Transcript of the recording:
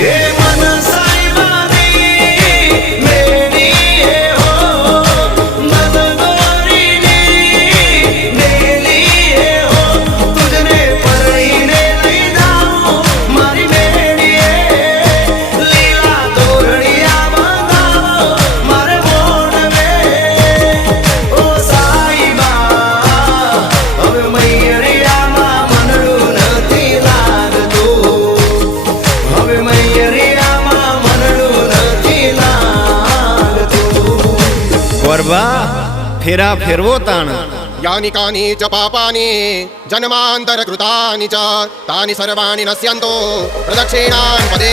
એ મન સાઈબાની મેળી એ હો મન ગોરીની મેળી એ હો તુજને પરણીને લઈ જાઉં મારી મેળીએ લીલા તોરણિયા બંધાવો મારે મોઢવે ઓ સાઈબા હવે મૈયરિયામાં મનડું નથી લાગતું હવે મૈયરિયામાં મનડું નથી લાગતું ગોરબા ફેરા ફેરવો તાણ यानि कानि च पापानि जन्मान्तरकृतानि च तानि सर्वाणि नश्यन्तो प्रदक्षिणान् पदे